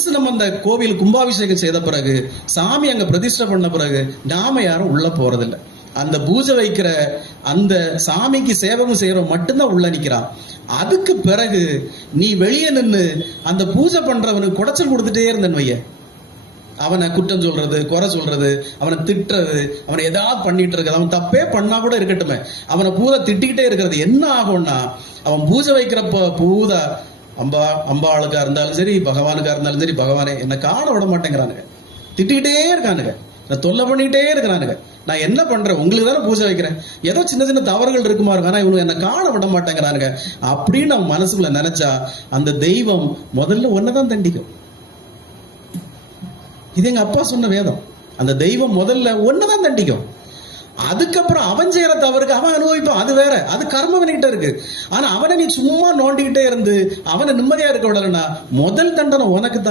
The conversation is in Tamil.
ஒன்ஸ் நம்ம அந்த கோவில் கும்பாபிஷேகம் செய்த பிறகு, சாமி அங்க பிரதிஷ்டை பண்ண பிறகு, நாம யாரும் உள்ள போறதில்லை. அந்த பூஜை வைக்கிற அந்த சாமிக்கு சேவகம் செய்யறவன் மட்டும்தான் உள்ள நிக்கிறான். அதுக்கு பிறகு நீ வெளியே நின்று அந்த பூஜை பண்றவனுக்கு குடைச்சல் கொடுத்துட்டே இருந்தேன் வைய, அவனை குற்றம் சொல்றது, குறை சொல்றது, அவனை திட்டுறது, அவனை ஏதாவது பண்ணிட்டு இருக்கிறது, அவன் தப்பே பண்ணா கூட இருக்கட்டுமே, அவனை பூரா திட்டிக்கிட்டே இருக்கிறது என்ன ஆகும்னா, அவன் பூஜை வைக்கிறப்ப பூதா அம்பாளுக்கா இருந்தாலும் சரி, பகவானுக்கா இருந்தாலும் சரி, பகவானே என்னை காண விட மாட்டேங்கிறானுங்க, திட்டிக்கிட்டே இருக்கானுங்க, தொல்லை பண்ணிக்கிட்டே இருக்கிறானுங்க. நான் என்ன பண்றேன், உங்களுக்கு தானே பூஜை வைக்கிறேன், ஏதோ சின்ன சின்ன தவறுகள் இருக்குமா இருக்கு, ஆனா இவங்க என்ன காண விட மாட்டேங்கிறானுங்க அப்படின்னு நம்ம மனசுக்குள்ள நினைச்சா அந்த தெய்வம் முதல்ல ஒன்னதான் தண்டிக்கும். இது எங்க அப்பா சொன்ன வேதம். அந்த தெய்வம் முதல்ல ஒன்னதான் தண்டிக்கும். அதுக்கப்புறம் அவன் செய்யற தவறுக்கு அவன் அனுபவிப்பான், அது வேற, அது கர்மவன்கிட்ட இருக்கு. ஆனா அவனை நீ சும்மா நோண்டிக்கிட்டே இருந்து அவனை நிம்மதியா இருக்க விடலன்னா முதல் தண்டனை உனக்கு தான்.